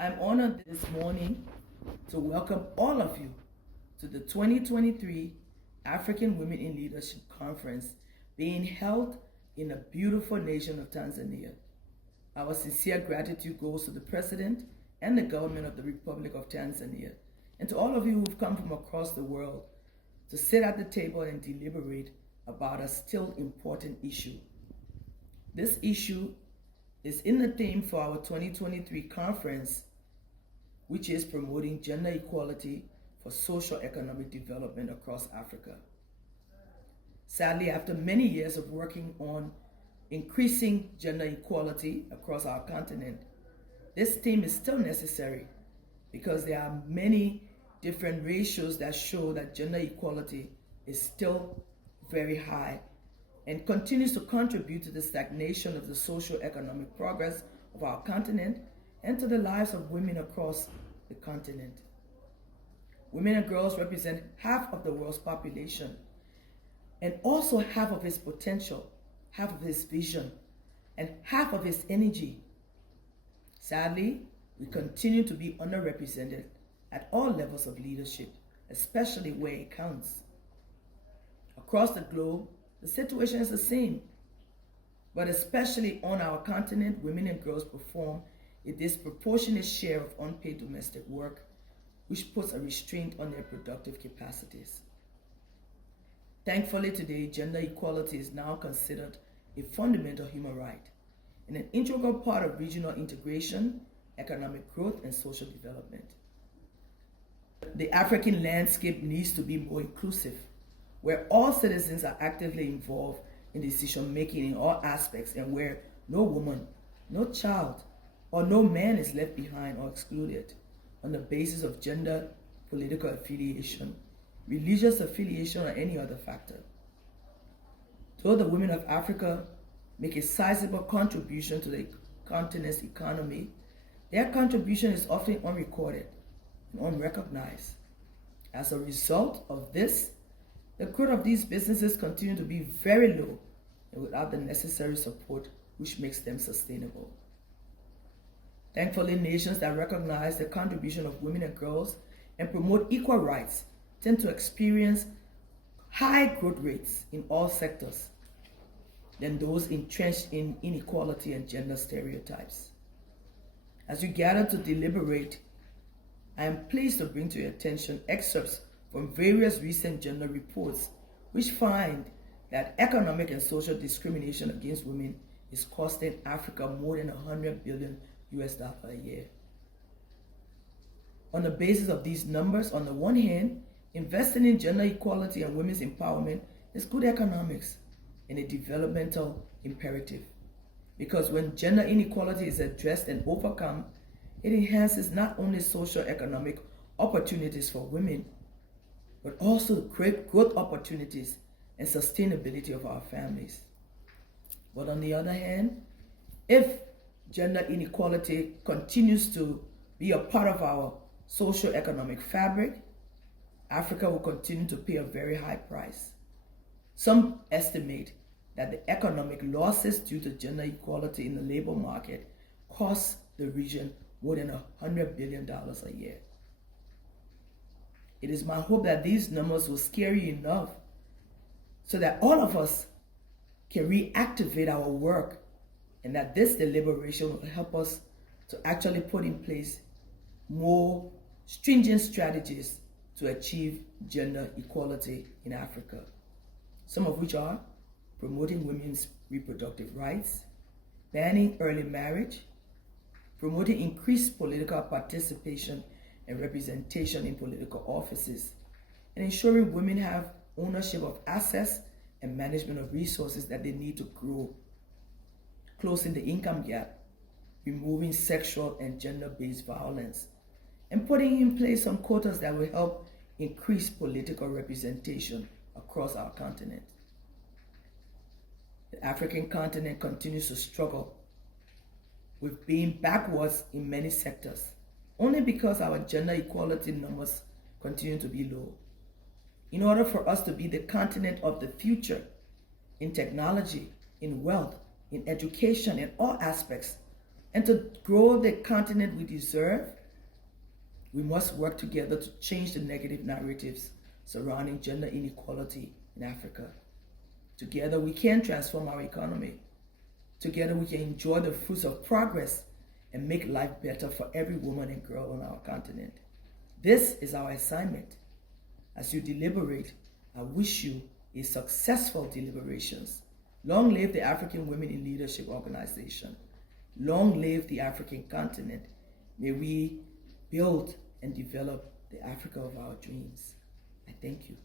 I'm honored this morning to welcome all of you to the 2023 African Women in Leadership Conference being held in the beautiful nation of Tanzania. Our sincere gratitude goes to the President and the government of the Republic of Tanzania, and to all of you who've come from across the world to sit at the table and deliberate about a still important issue. This issue is in the theme for our 2023 conference, which is promoting gender equality for socio-economic development across Africa. Sadly, after many years of working on increasing gender equality across our continent, this theme is still necessary because there are many different ratios that show that gender equality is still very high and continues to contribute to the stagnation of the socio-economic progress of our continent and to the lives of women across the continent. Women and girls represent half of the world's population and also half of its potential, half of its vision, and half of its energy. Sadly, we continue to be underrepresented at all levels of leadership, especially where it counts. Across the globe, the situation is the same, but especially on our continent, women and girls perform a disproportionate share of unpaid domestic work, which puts a restraint on their productive capacities. Thankfully today, gender equality is now considered a fundamental human right and an integral part of regional integration, economic growth, and social development. The African landscape needs to be more inclusive, where all citizens are actively involved in decision-making in all aspects and where no woman, no child, or no man is left behind or excluded on the basis of gender, political affiliation, religious affiliation, or any other factor. Though the women of Africa make a sizable contribution to the continent's economy, their contribution is often unrecorded and unrecognized. As a result of this, the growth of these businesses continue to be very low and without the necessary support which makes them sustainable. Thankfully, nations that recognize the contribution of women and girls and promote equal rights tend to experience high growth rates in all sectors than those entrenched in inequality and gender stereotypes. As you gather to deliberate, I am pleased to bring to your attention excerpts from various recent gender reports which find that economic and social discrimination against women is costing Africa more than $100 billion a year. On the basis of these numbers, on the one hand, investing in gender equality and women's empowerment is good economics and a developmental imperative, because when gender inequality is addressed and overcome, it enhances not only socio-economic opportunities for women, but also the great growth opportunities and sustainability of our families. But on the other hand, if gender inequality continues to be a part of our socio-economic fabric, Africa will continue to pay a very high price. Some estimate that the economic losses due to gender equality in the labor market cost the region more than $100 billion a year. It is my hope that these numbers will scare you enough so that all of us can reactivate our work, and that this deliberation will help us to actually put in place more stringent strategies to achieve gender equality in Africa, some of which are promoting women's reproductive rights, banning early marriage, promoting increased political participation and representation in political offices, and ensuring women have ownership of assets and management of resources that they need to grow, closing the income gap, removing sexual and gender-based violence, and putting in place some quotas that will help increase political representation across our continent. The African continent continues to struggle with being backwards in many sectors, only because our gender equality numbers continue to be low. In order for us to be the continent of the future in technology, in wealth, in education, in all aspects, And to grow the continent we deserve, we must work together to change the negative narratives surrounding gender inequality in Africa. Together we can transform our economy. Together we can enjoy the fruits of progress and make life better for every woman and girl on our continent. This is our assignment. As you deliberate, I wish you a successful deliberations. Long live the African Women in Leadership Organization. Long live the African continent. May we build and develop the Africa of our dreams. I thank you.